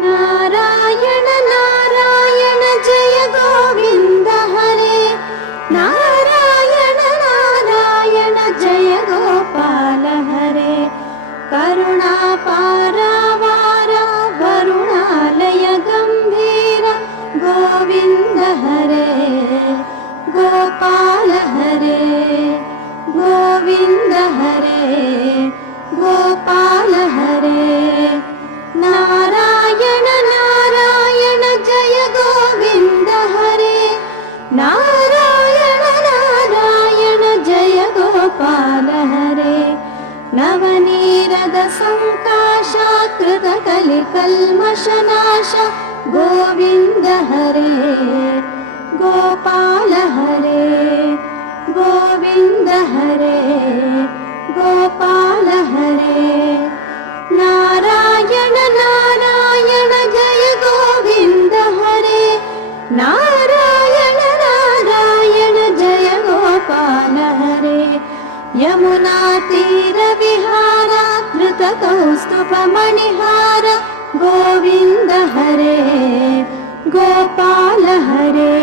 नारायण नारायण जय गोविन्द हरे नारायण नारायण जय गोपाल हरे करुणापारावार वरुणालय गम्भीर गोविन्द हरे गोपाल हरे गोविन्द हरे गोपाल हरे नारायण नारायण जय गोविन्द हरे नारायण नारायण जय गोपाल हरे नवनीरद संकाशाकृत कलिकल्मषनाश गोविन्द हरे गोपाल हरे गोविन्द हरे गोपाल हरे नारायण नारायण जय गोविन्द हरे नारायण नारायण जय गोपाल हरे यमुना तीर विहार कृत कौस्तुभ मणिहार गोविन्द हरे गोपाल हरे